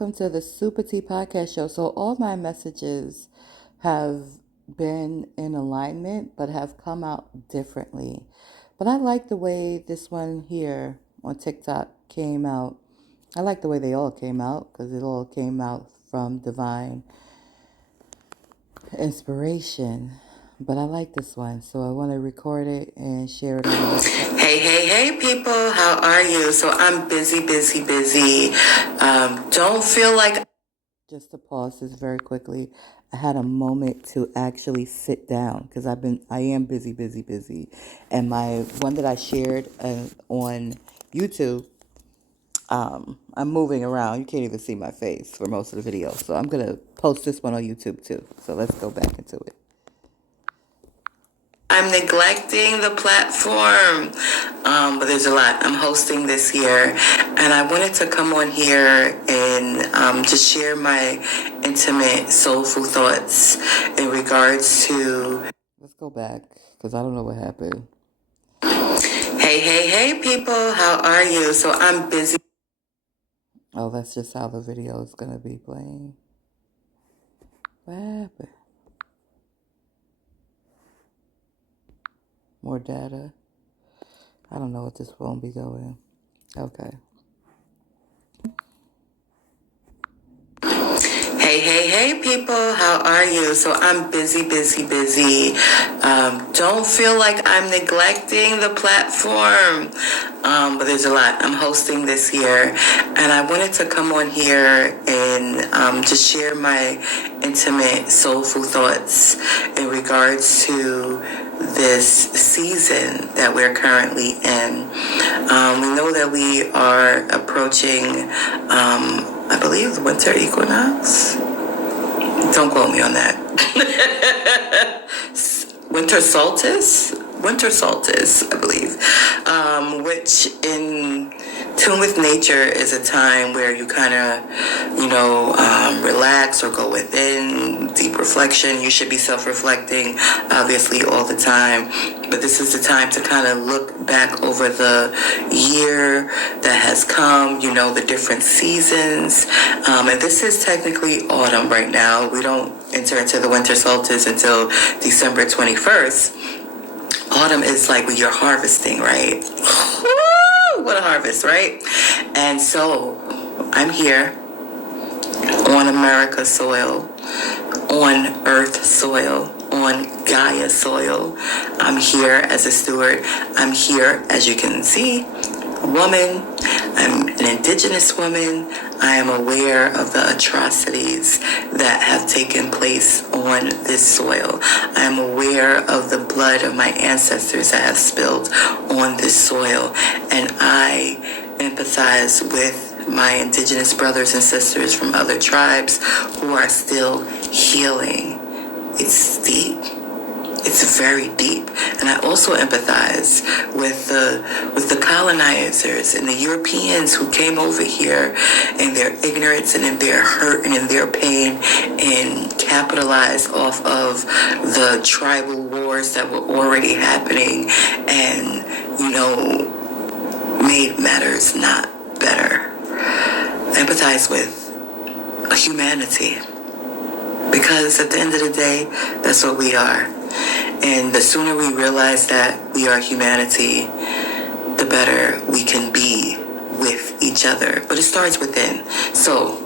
Welcome to the Super T Podcast Show. So, all my messages have been in alignment, but have come out differently. But I like the way this one here on TikTok came out. I like the way they all came out because it all came out from divine inspiration. But I like this one, so I want to record it and share it on the Hey, people. How are you? So I'm busy. Don't feel like... Just to pause this very quickly, I had a moment to actually sit down because I am busy. And my one that I shared on YouTube, I'm moving around. You can't even see my face for most of the video. So I'm going to post this one on YouTube too. So let's go back into it. I'm neglecting the platform, but there's a lot. I'm hosting this year, and I wanted to come on here and just share my intimate, soulful thoughts in regards to... Let's go back, because I don't know what happened. Hey, people. How are you? So I'm busy. Oh, that's just how the video is going to be playing. What happened? More data. I don't know what this won't be going. Okay. Hey, people. How are you? So I'm busy. Don't feel like I'm neglecting the platform, but there's a lot. I'm hosting this year, and I wanted to come on here and just share my intimate, soulful thoughts in regards to this season that we're currently in. We know that we are approaching, I believe, the winter equinox. Don't quote me on that. Winter solstice, I believe, which in tune with nature is a time where you kind of, relax or go within, deep reflection. You should be self-reflecting, obviously, all the time. But this is the time to kind of look back over the year that has come, the different seasons. And this is technically autumn right now. We don't enter into the winter solstice until December 21st. Autumn is like when you're harvesting, right? What a harvest, right? And so I'm here on America soil, on Earth soil, on Gaia soil. I'm here as a steward. I'm here, as you can see, a woman. I'm an indigenous woman. I am aware of the atrocities that have taken place on this soil. I am aware of the blood of my ancestors that have spilled on this soil. And I empathize with my indigenous brothers and sisters from other tribes who are still healing. It's deep. It's very deep. And I also empathize with the colonizers and the Europeans who came over here in their ignorance and in their hurt and in their pain and capitalized off of the tribal wars that were already happening and, made matters not better. I empathize with humanity because at the end of the day, that's what we are. And the sooner we realize that we are humanity, the better we can be with each other. But it starts within. So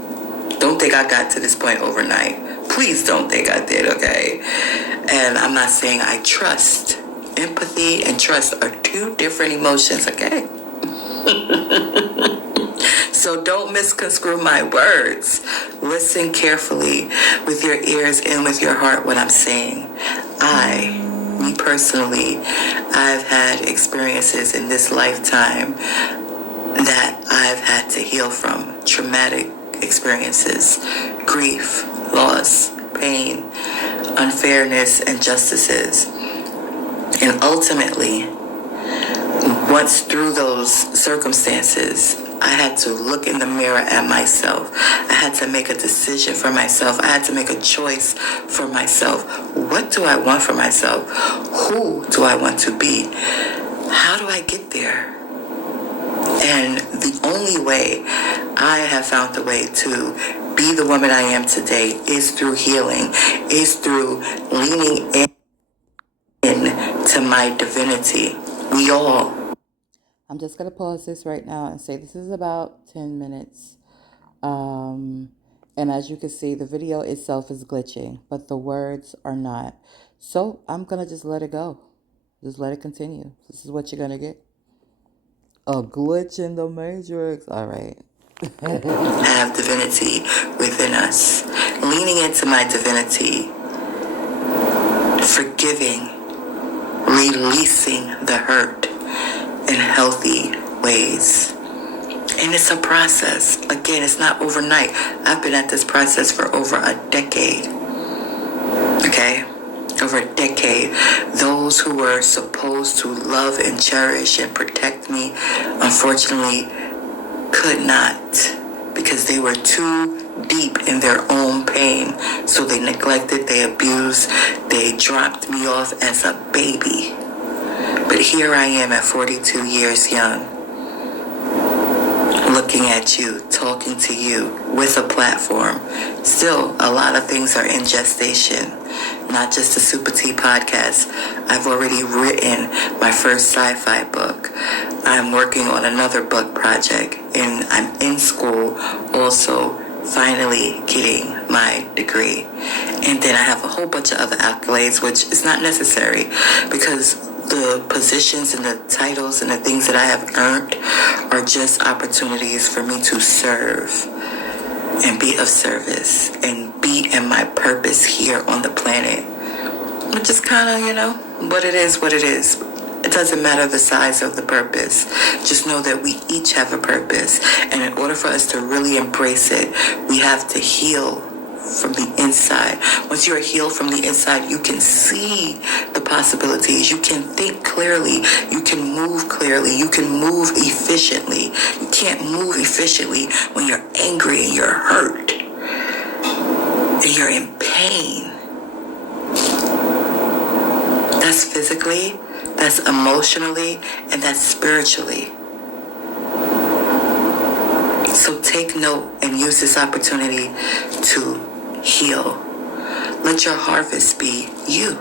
don't think I got to this point overnight. Please don't think I did, okay? And I'm not saying I trust. Empathy and trust are two different emotions, okay? So don't misconstrue my words. Listen carefully with your ears and with your heart what I'm saying. Me personally, I've had experiences in this lifetime that I've had to heal from. Traumatic experiences, grief, loss, pain, unfairness, injustices. And ultimately, once through those circumstances, I had to look in the mirror at myself. I had to make a decision for myself. I had to make a choice for myself. What do I want for myself? Who do I want to be? How do I get there? And the only way I have found a way to be the woman I am today is through healing, is through leaning in to my divinity. We all. I'm just going to pause this right now and say this is about 10 minutes. And as you can see, the video itself is glitching, but the words are not. So I'm going to just let it go. Just let it continue. This is what you're going to get. A glitch in the matrix. All right. Have divinity within us. Leaning into my divinity. Forgiving. Releasing the hurt in healthy ways. And it's a process. Again, it's not overnight. I've been at this process for over a decade. Okay? Over a decade. Those who were supposed to love and cherish and protect me, unfortunately, could not, because they were too deep in their own pain. So they neglected, they abused, they dropped me off as a baby. But here I am at 42 years young, looking at you, talking to you with a platform. Still, a lot of things are in gestation, not just the Super T podcast. I've already written my first sci-fi book. I'm working on another book project, and I'm in school also, finally getting my degree. And then I have a whole bunch of other accolades, which is not necessary because the positions and the titles and the things that I have earned are just opportunities for me to serve and be of service and be in my purpose here on the planet. Which is kind of, what it is, what it is. It doesn't matter the size of the purpose. Just know that we each have a purpose. And in order for us to really embrace it, we have to heal from the inside. Once you are healed from the inside, you can see the possibilities. You can think clearly. You can move clearly. You can move efficiently. You can't move efficiently when you're angry and you're hurt and you're in pain. That's physically, that's emotionally, and that's spiritually. So take note and use this opportunity to heal. Let your harvest be you.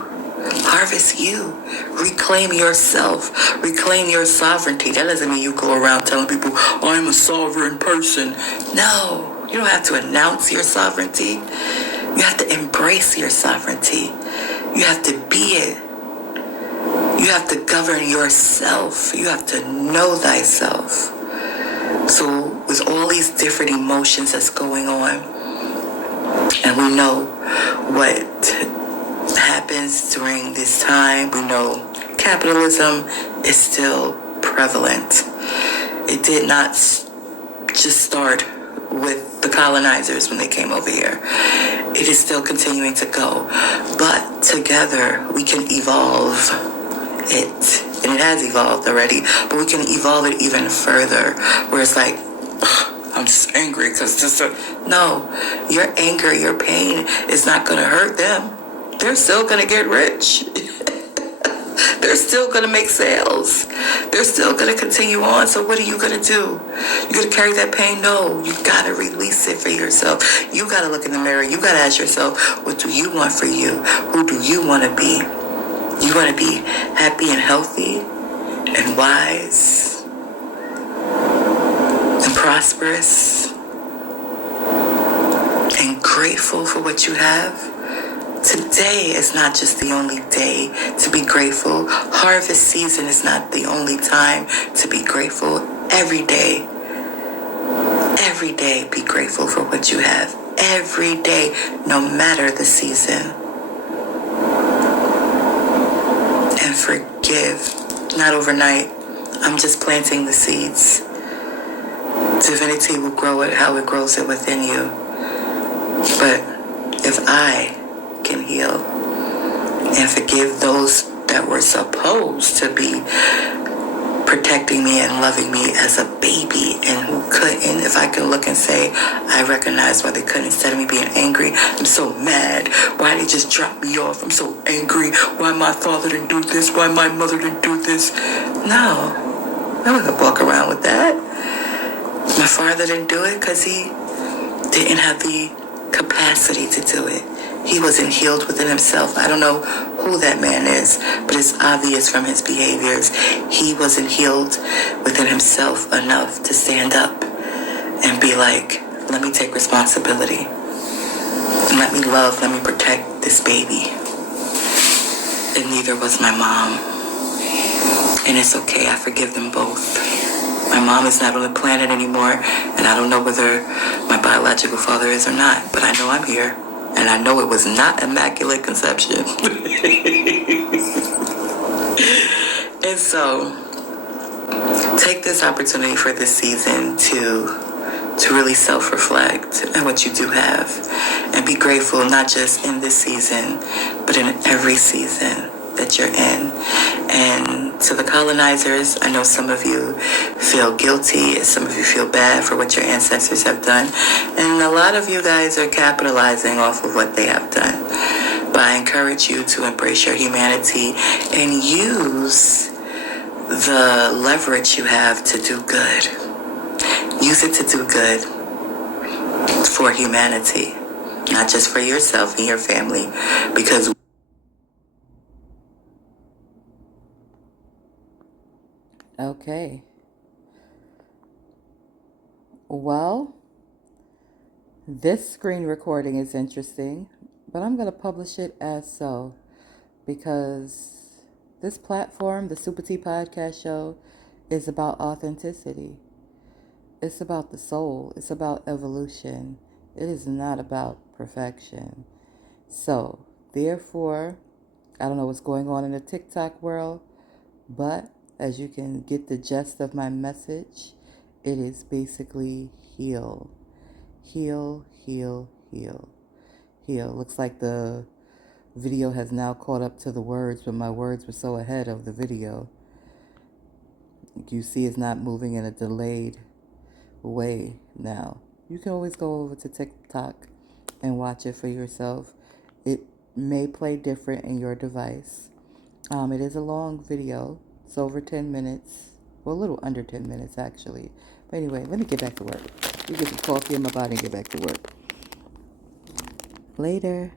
Harvest you. Reclaim yourself. Reclaim your sovereignty. That doesn't mean you go around telling people, I'm a sovereign person. No, you don't have to announce your sovereignty. You have to embrace your sovereignty. You have to be it. You have to govern yourself. You have to know thyself. So with all these different emotions that's going on, and we know what happens during this time. We know capitalism is still prevalent. It did not just start with the colonizers when they came over here. It is still continuing to go. But together we can evolve it. And it has evolved already. But we can evolve it even further. Where it's like, I'm just angry because no, your anger, your pain is not going to hurt them. They're still going to get rich. They're still going to make sales. They're still going to continue on. So what are you going to do? You're going to carry that pain? No, you got to release it for yourself. You got to look in the mirror. You got to ask yourself, what do you want for you? Who do you want to be? You want to be happy and healthy and wise and prosperous and grateful for what you have. Today is not just the only day to be grateful. Harvest season is not the only time to be grateful. Every day be grateful for what you have. Every day, no matter the season. And forgive. Not overnight. I'm just planting the seeds. Divinity will grow it how it grows it within you. But if I can heal and forgive those that were supposed to be protecting me and loving me as a baby and who couldn't, if I can look and say, I recognize why they couldn't. Instead of me being angry, I'm so mad. Why they just dropped me off? I'm so angry. Why my father didn't do this? Why my mother didn't do this? No. I wouldn't walk around with that. My father didn't do it because he didn't have the capacity to do it. He wasn't healed within himself. I don't know who that man is, but it's obvious from his behaviors. He wasn't healed within himself enough to stand up and be like, let me take responsibility. And let me love, let me protect this baby. And neither was my mom. And it's okay, I forgive them both. My mom is not on the planet anymore, and I don't know whether my biological father is or not, but I know I'm here. And I know it was not immaculate conception. And so, take this opportunity for this season to really self-reflect on what you do have. And be grateful, not just in this season, but in every season that you're in. And to the colonizers, I know some of you feel guilty, some of you feel bad for what your ancestors have done, and a lot of you guys are capitalizing off of what they have done. But I encourage you to embrace your humanity and use the leverage you have to do good. Use it to do good for humanity, not just for yourself and your family, because Okay. Well, this screen recording is interesting, but I'm going to publish it as so because this platform, the Super T Podcast Show, is about authenticity. It's about the soul. It's about evolution. It is not about perfection. So, therefore, I don't know what's going on in the TikTok world, but as you can get the gist of my message, it is basically heal. Heal, heal, heal. Heal. Looks like the video has now caught up to the words, but my words were so ahead of the video. You see it's not moving in a delayed way now. You can always go over to TikTok and watch it for yourself. It may play different in your device. It is a long video. It's over 10 minutes. Well, a little under 10 minutes, actually. But anyway, let me get back to work. You get some coffee in my body and get back to work. Later.